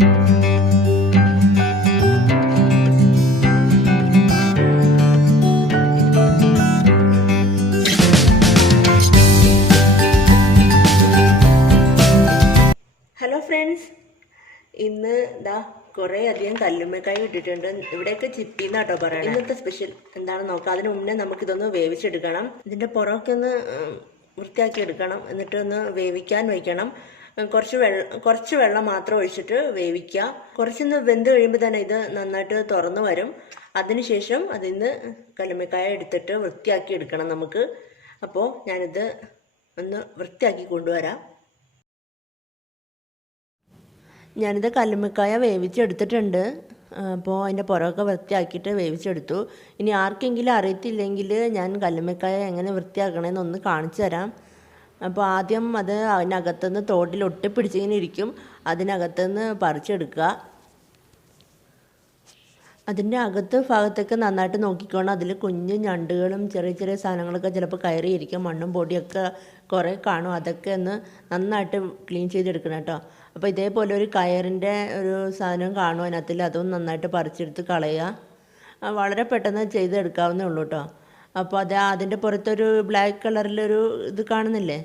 Hello friends, ഇന്ന് ദാ കുറേ അധികം കല്ലുമ്മക്കായ ഇട്ടിട്ടുണ്ട്. ഇവിടെയൊക്കെ ചിപ്പി എന്നാട്ടോ പറയണം. ഇന്നത്തെ സ്പെഷ്യൽ എന്താണെന്ന് നോക്കാം. അതിന് മുന്നേ നമുക്കിതൊന്ന് വേവിച്ചെടുക്കണം. ഇതിൻ്റെ പുറമൊക്കെ ഒന്ന് വൃത്തിയാക്കി എടുക്കണം. എന്നിട്ടൊന്ന് വേവിക്കാൻ വയ്ക്കണം. കുറച്ച് വെള്ളം മാത്രം ഒഴിച്ചിട്ട് വേവിക്കുക. കുറച്ചൊന്ന് വെന്ത് കഴിയുമ്പോൾ തന്നെ ഇത് നന്നായിട്ട് തുറന്നു വരും. അതിനുശേഷം അതിൽ നിന്ന് കല്ലുമ്മക്കായ എടുത്തിട്ട് വൃത്തിയാക്കി എടുക്കണം നമുക്ക്. അപ്പോൾ ഞാനിത് ഒന്ന് വൃത്തിയാക്കി കൊണ്ടുവരാം. ഞാനിത് കല്ലുമ്മക്കായ വേവിച്ചെടുത്തിട്ടുണ്ട്. അപ്പോൾ അതിൻ്റെ പുറമൊക്കെ വൃത്തിയാക്കിയിട്ട് വേവിച്ചെടുത്തു. ഇനി ആർക്കെങ്കിലും അറിയത്തില്ലെങ്കിൽ ഞാൻ കല്ലുമ്മക്കായ എങ്ങനെ വൃത്തിയാക്കണമെന്നൊന്ന് കാണിച്ചു തരാം. അപ്പോൾ ആദ്യം അത് അതിനകത്തുനിന്ന് തോട്ടിൽ ഒട്ടിപ്പിടിച്ചിങ്ങനെ ഇരിക്കും. അതിനകത്തുനിന്ന് പറിച്ചെടുക്കുക. അതിൻ്റെ ഭാഗത്തേക്ക് നന്നായിട്ട് നോക്കിക്കോണം. അതിൽ കുഞ്ഞു ഞണ്ടുകളും ചെറിയ ചെറിയ സാധനങ്ങളൊക്കെ ചിലപ്പോൾ കയറിയിരിക്കും. മണ്ണും പൊടിയൊക്കെ കുറേ കാണും. അതൊക്കെ ഒന്ന് നന്നായിട്ട് ക്ലീൻ ചെയ്തെടുക്കണം കേട്ടോ. അപ്പോൾ ഇതേപോലെ ഒരു കയറിൻ്റെ ഒരു സാധനം കാണും അതിനകത്തിൽ. അതും നന്നായിട്ട് പറിച്ചെടുത്ത് കളയുക. വളരെ പെട്ടെന്ന് ചെയ്തെടുക്കാവുന്നേ ഉള്ളൂ കേട്ടോ. അപ്പോൾ അതിൻ്റെ പുറത്തൊരു ബ്ലാക്ക് കളറിലൊരു ഇത് കാണുന്നില്ലേ,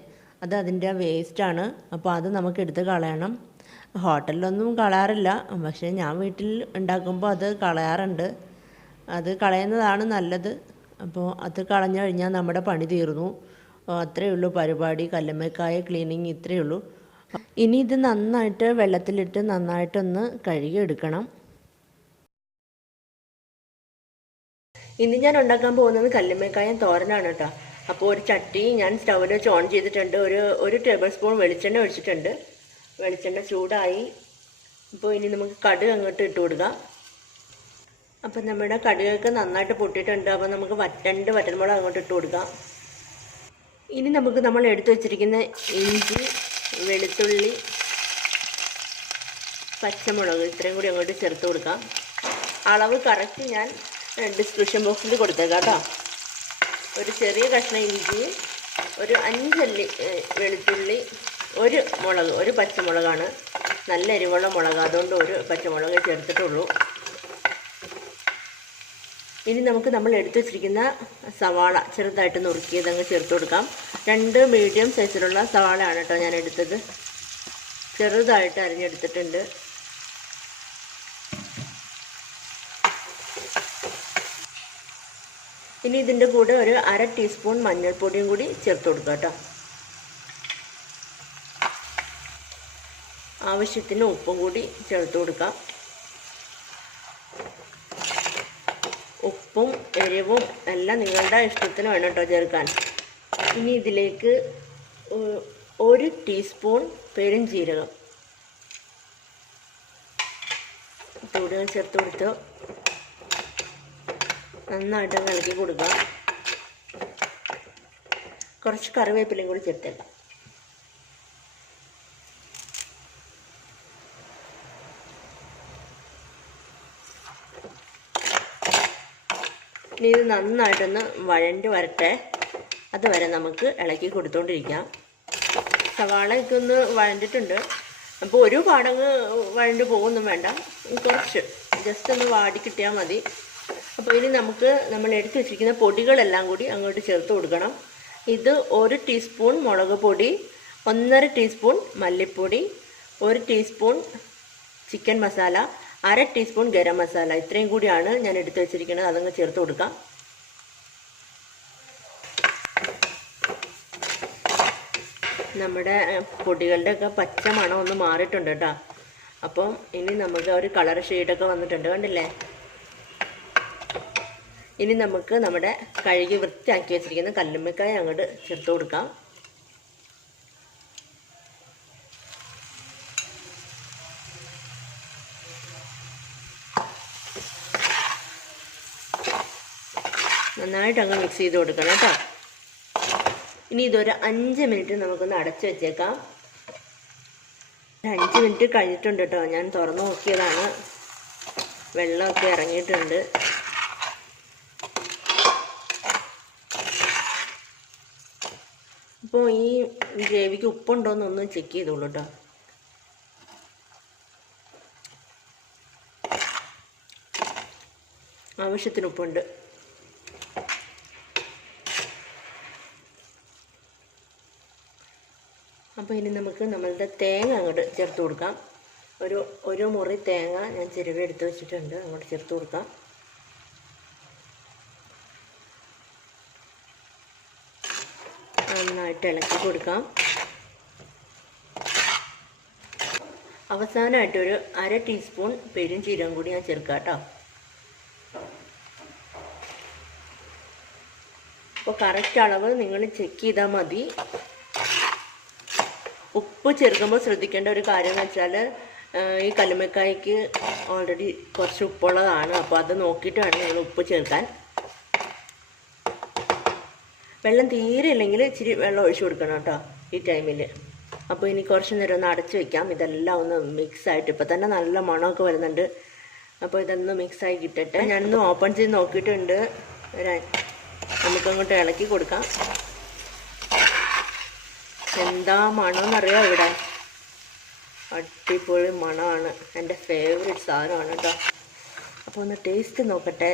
അത് അതിൻ്റെ വേസ്റ്റാണ്. അപ്പോൾ അത് നമുക്ക് എടുത്ത് കളയണം. ഹോട്ടലിലൊന്നും കളയാറില്ല, പക്ഷേ ഞാൻ വീട്ടിൽ ഉണ്ടാക്കുമ്പോൾ അത് കളയാറുണ്ട്. അത് കളയുന്നതാണ് നല്ലത്. അപ്പോൾ അത് കളഞ്ഞു കഴിഞ്ഞാൽ നമ്മുടെ പണി തീർന്നു. അത്രയേ ഉള്ളൂ പരിപാടി. കല്ലുമ്മക്കായ ക്ലീനിങ് ഇത്രയേ ഉള്ളൂ. ഇനി ഇത് നന്നായിട്ട് വെള്ളത്തിലിട്ട് നന്നായിട്ടൊന്ന് കഴുകിയെടുക്കണം. ഇനി ഞാൻ ഉണ്ടാക്കാൻ പോകുന്നത് കല്ലുമ്മക്കായ തോരനാണ് കേട്ടോ. അപ്പോൾ ഒരു ചട്ടി ഞാൻ സ്റ്റൗവിൽ വെച്ച് ഓൺ ചെയ്തിട്ടുണ്ട്. ഒരു ടേബിൾ സ്പൂൺ വെളിച്ചെണ്ണ ഒഴിച്ചിട്ടുണ്ട്. വെളിച്ചെണ്ണ ചൂടായി. അപ്പോൾ ഇനി നമുക്ക് കടുക് അങ്ങോട്ട് ഇട്ട് കൊടുക്കാം. അപ്പം നമ്മുടെ കടുകൊക്കെ നന്നായിട്ട് പൊട്ടിയിട്ടുണ്ട്. അപ്പോൾ നമുക്ക് വറ്റൽമുളക് അങ്ങോട്ട് ഇട്ട് കൊടുക്കാം. ഇനി നമുക്ക് നമ്മൾ എടുത്തു വെച്ചിരിക്കുന്ന ഇഞ്ചി, വെളുത്തുള്ളി, പച്ചമുളക് ഇത്രയും കൂടി അങ്ങോട്ട് ചേർത്ത് കൊടുക്കാം. അളവ് കറക്റ്റ് ഞാൻ ഡിസ്ക്രിപ്ഷൻ ബോക്സിൽ കൊടുത്തേക്കാം കേട്ടോ. ഒരു ചെറിയ കഷ്ണം ഇഞ്ചി, ഒരു 5 അല്ലി വെളുത്തുള്ളി, ഒരു പച്ചമുളകാണ്. നല്ല എരിവുള്ള മുളക്, അതുകൊണ്ട് ഒരു പച്ചമുളക് ചേർത്തിട്ടുള്ളൂ. ഇനി നമുക്ക് നമ്മൾ എടുത്തു വെച്ചിരിക്കുന്ന സവാള ചെറുതായിട്ട് നുറുക്കിയത് അങ്ങ് ചേർത്ത് കൊടുക്കാം. 2 മീഡിയം സൈസിലുള്ള സവാളയാണ് കേട്ടോ ഞാൻ എടുത്തത്. ചെറുതായിട്ട് അരിഞ്ഞെടുത്തിട്ടുണ്ട്. ഇനി ഇതിൻ്റെ കൂടെ ഒരു 1/2 ടീസ്പൂൺ മഞ്ഞൾപ്പൊടിയും കൂടി ചേർത്ത് കൊടുക്കുക കേട്ടോ. ആവശ്യത്തിന് ഉപ്പും കൂടി ചേർത്ത് കൊടുക്കാം. ഉപ്പും എരിവും എല്ലാം നിങ്ങളുടെ ഇഷ്ടത്തിന് വേണം കേട്ടോ ചേർക്കാൻ. ഇനി ഇതിലേക്ക് 1 ടീസ്പൂൺ പെരുംജീരകം ചൂടുകൾ ചേർത്ത് കൊടുത്ത് നന്നായിട്ട് ഇളക്കി കൊടുക്കുക. കുറച്ച് കറിവേപ്പിലയും കൂടി ചേർത്തേക്കാം. ഇനി ഇത് നന്നായിട്ടൊന്ന് വഴണ്ട് വരട്ടെ. അതുവരെ നമുക്ക് ഇളക്കി കൊടുത്തുകൊണ്ടിരിക്കാം. സവാളയൊക്കെ ഒന്ന് വഴണ്ടിട്ടുണ്ട്. അപ്പോൾ ഒരു പാടങ്ങ് വഴണ്ട് പോകുമൊന്നും വേണ്ട, കുറച്ച് ജസ്റ്റ് ഒന്ന് വാടി കിട്ടിയാൽ മതി. അപ്പോൾ ഇനി നമുക്ക് നമ്മൾ എടുത്തു വെച്ചിരിക്കുന്ന പൊടികളെല്ലാം കൂടി അങ്ങോട്ട് ചേർത്ത് കൊടുക്കണം. ഇത് 1 ടീസ്പൂൺ മുളക് പൊടി, 1.5 ടീസ്പൂൺ മല്ലിപ്പൊടി, 1 teaspoon chicken masala, 1/2 teaspoon garam masala, ഇത്രയും കൂടിയാണ് ഞാൻ എടുത്തു വെച്ചിരിക്കുന്നത്. അതങ്ങ് ചേർത്ത് കൊടുക്കാം. നമ്മുടെ പൊടികളുടെയൊക്കെ പച്ച മണം ഒന്ന് മാറിയിട്ടുണ്ട് കേട്ടോ. അപ്പം ഇനി നമുക്ക് ഒരു കളർ ഷെയ്ഡൊക്കെ വന്നിട്ടുണ്ട്, കണ്ടില്ലേ? ഇനി നമുക്ക് നമ്മുടെ കഴുകി വൃത്തിയാക്കി വെച്ചിരിക്കുന്ന കല്ലുമ്മക്കായ അങ്ങോട്ട് ചേർത്ത് കൊടുക്കാം. നന്നായിട്ട് അങ്ങ് മിക്സ് ചെയ്ത് കൊടുക്കണം കേട്ടോ. ഇനി ഇതൊരു 5 മിനിറ്റ് നമുക്കൊന്ന് അടച്ചു വെച്ചേക്കാം. 5 മിനിറ്റ് കഴിഞ്ഞിട്ടുണ്ട് കേട്ടോ. ഞാൻ തുറന്നു നോക്കിയതാണ്. വെള്ളമൊക്കെ ഇറങ്ങിയിട്ടുണ്ട്. അപ്പോൾ ഈ ഗ്രേവിക്ക് ഉപ്പുണ്ടോയെന്നൊന്ന് ചെക്ക് ചെയ്തോളൂ കേട്ടോ. ആവശ്യത്തിന് ഉപ്പുണ്ട്. അപ്പോൾ ഇനി നമുക്ക് നമ്മളുടെ തേങ്ങ അങ്ങോട്ട് ചേർത്ത് കൊടുക്കാം. ഒരു മുറി തേങ്ങ ഞാൻ ചിരവി എടുത്ത് വെച്ചിട്ടുണ്ട്, അങ്ങോട്ട് ചേർത്ത് കൊടുക്കാം. നന്നായിട്ട് ഇളക്കി കൊടുക്കാം. അവസാനമായിട്ടൊരു 1/2 ടീസ്പൂൺ പെരുംജീരകം കൂടി ഞാൻ ചേർക്കാം കേട്ടോ. അപ്പോൾ കറക്റ്റ് അളവ് നിങ്ങൾ ചെക്ക് ചെയ്താൽ മതി. ഉപ്പ് ചേർക്കുമ്പോൾ ശ്രദ്ധിക്കേണ്ട ഒരു കാര്യം എന്ന് വെച്ചാൽ ഈ കല്ലുമ്മക്കായ്ക്ക് ഓൾറെഡി കുറച്ച് ഉപ്പുള്ളതാണ്. അപ്പോൾ അത് നോക്കിയിട്ട് വേണം നിങ്ങൾ ഉപ്പ് ചേർക്കാൻ. വെള്ളം തീരെ ഇല്ലെങ്കിൽ ഇച്ചിരി വെള്ളം ഒഴിച്ചു കൊടുക്കണം കേട്ടോ ഈ ടൈമിൽ. അപ്പോൾ ഇനി കുറച്ച് നേരം ഒന്ന് അടച്ച് വയ്ക്കാം. ഇതെല്ലാം ഒന്ന് മിക്സായിട്ട് ഇപ്പോൾ തന്നെ നല്ല മണമൊക്കെ വരുന്നുണ്ട്. അപ്പോൾ ഇതൊന്ന് മിക്സായി കിട്ടട്ടെ. ഞാനൊന്ന് ഓപ്പൺ ചെയ്ത് നോക്കിയിട്ടുണ്ട്. നമുക്കങ്ങോട്ട് ഇളക്കി കൊടുക്കാം. എന്താ മണമെന്നറിയാം ഇവിടെ. അടിപൊളി മണമാണ്. എൻ്റെ ഫേവറേറ്റ് സാധനമാണ് കേട്ടോ. അപ്പോൾ ഒന്ന് ടേസ്റ്റ് നോക്കട്ടെ.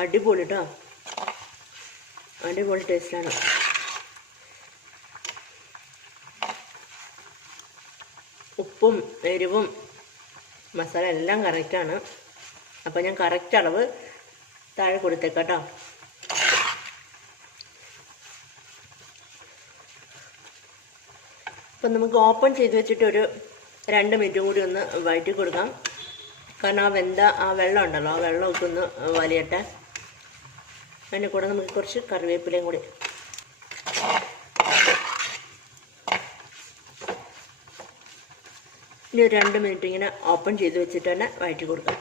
അടിപൊളി കേട്ടോ, അടിപൊളി ടേസ്റ്റാണ്. ഉപ്പും എരിവും മസാല എല്ലാം കറക്റ്റാണ്. അപ്പോൾ ഞാൻ കറക്റ്റ് അളവ് താഴെ കൊടുത്തേക്കാം കേട്ടോ. അപ്പം നമുക്ക് ഓപ്പൺ ചെയ്ത് വെച്ചിട്ട് ഒരു 2 മിനിറ്റ് കൂടി ഒന്ന് വഴറ്റി കൊടുക്കാം. കാരണം ആ വെള്ളം ഉണ്ടല്ലോ, ആ വെള്ളമൊക്കെ ഒന്ന് വലിയട്ടെ. അതിൻ്റെ കൂടെ നമുക്ക് കുറച്ച് കറിവേപ്പിലയും കൂടി. ഇനി ഒരു 2 മിനിറ്റ് ഇങ്ങനെ ഓപ്പൺ ചെയ്ത് വെച്ചിട്ട് തന്നെ വഴറ്റി കൊടുക്കാം.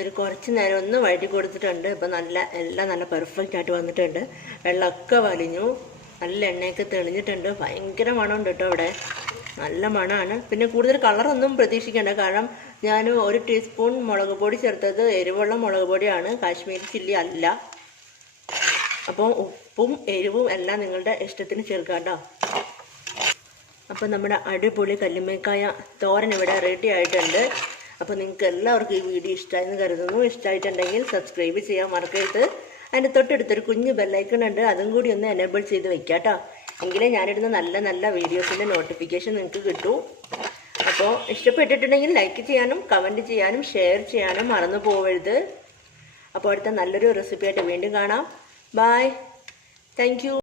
ഒരു കുറച്ച് നേരം ഒന്ന് വഴറ്റി കൊടുത്തിട്ടുണ്ട്. ഇപ്പം എല്ലാം നല്ല പെർഫെക്റ്റ് ആയിട്ട് വന്നിട്ടുണ്ട്. വെള്ളമൊക്കെ വലിഞ്ഞു, നല്ല എണ്ണയൊക്കെ തെളിഞ്ഞിട്ടുണ്ട്. ഭയങ്കര മണമുണ്ട് കേട്ടോ ഇവിടെ, നല്ല മണമാണ്. പിന്നെ കൂടുതൽ കളറൊന്നും പ്രതീക്ഷിക്കേണ്ട, കാരണം ഞാൻ 1 ടീസ്പൂൺ മുളക് പൊടി ചേർത്തത് എരിവുള്ള മുളക് പൊടിയാണ്, കാശ്മീരി ചില്ലി അല്ല. അപ്പോൾ ഉപ്പും എരിവും എല്ലാം നിങ്ങളുടെ ഇഷ്ടത്തിന് ചേർക്കാം കേട്ടോ. അപ്പോൾ നമ്മുടെ അടിപൊളി കല്ലുമ്മക്കായ തോരൻ ഇവിടെ റെഡി ആയിട്ടുണ്ട്. അപ്പോൾ നിങ്ങൾക്ക് എല്ലാവർക്കും ഈ വീഡിയോ ഇഷ്ടമായെന്ന് കരുതുന്നു. ഇഷ്ടമായിട്ടുണ്ടെങ്കിൽ സബ്സ്ക്രൈബ് ചെയ്യാൻ മറക്കരുത്. അതിൻ്റെ തൊട്ടടുത്തൊരു കുഞ്ഞ് ബെല്ലൈക്കൺ ഉണ്ട്, അതും കൂടി ഒന്ന് എനേബിൾ ചെയ്ത് വെക്കാം കേട്ടോ. എങ്കിലേ ഞാനിടുന്ന നല്ല നല്ല വീഡിയോസിൻ്റെ നോട്ടിഫിക്കേഷൻ നിങ്ങൾക്ക് കിട്ടൂ. അപ്പോൾ ഇഷ്ടപ്പെട്ടിട്ടുണ്ടെങ്കിൽ ലൈക്ക് ചെയ്യാനും കമൻറ്റ് ചെയ്യാനും ഷെയർ ചെയ്യാനും മറന്നു പോകരുത്. അപ്പോൾ അടുത്ത നല്ലൊരു റെസിപ്പിയായിട്ട് വീണ്ടും കാണാം. Bye, thank U.